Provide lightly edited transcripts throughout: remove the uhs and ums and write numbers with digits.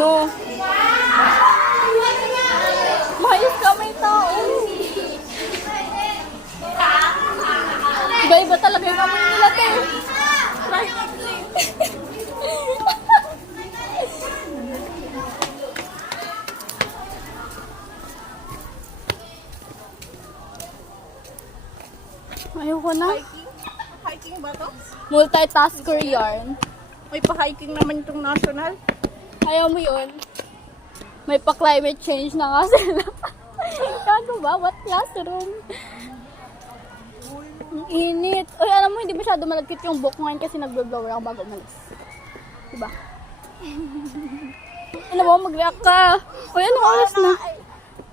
Ano? Mayos ka, may tao. Iba-iba talaga yung amoy nila, te. Ayoko na. Hiking ba to? Multitasker yarn. May pa-hiking naman itong national. Ayaw mo yun? May pa-climate change na nga sila. Ano ba? What classroom? Ang init. Uy, alam mo, hindi masyado malagkit yung buhok ngayon kasi nag-blower ako bago umalis. Diba? Ano mo, mag-react ka. Uy, anong oras na?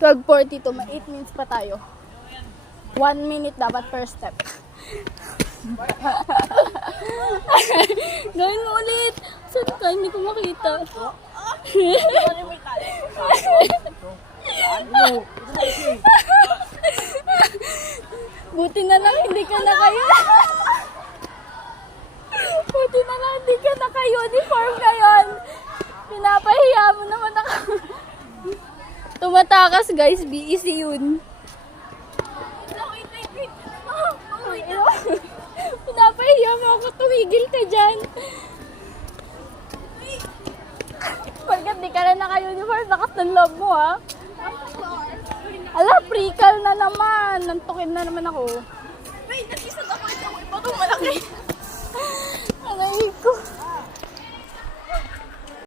12:42. May 8 minutes pa tayo. 1 minute dapat per step. Gawin mo ulit. Saan ka? Hindi ko makita. Buti na lang hindi ka Buti na lang hindi ka naka-uniform ngayon. Pinapahiya mo naman ako. Tumatakas guys, BEC yun. Pinapahiya mo ako, tumigil ka dyan. Pagkat di ka na naka-uniform, lakas ng loob mo ha. Ala, prickle na naman. Nantukin na naman ako. Wait, nagisag ako ito. Iba itong malaki. Aray ko.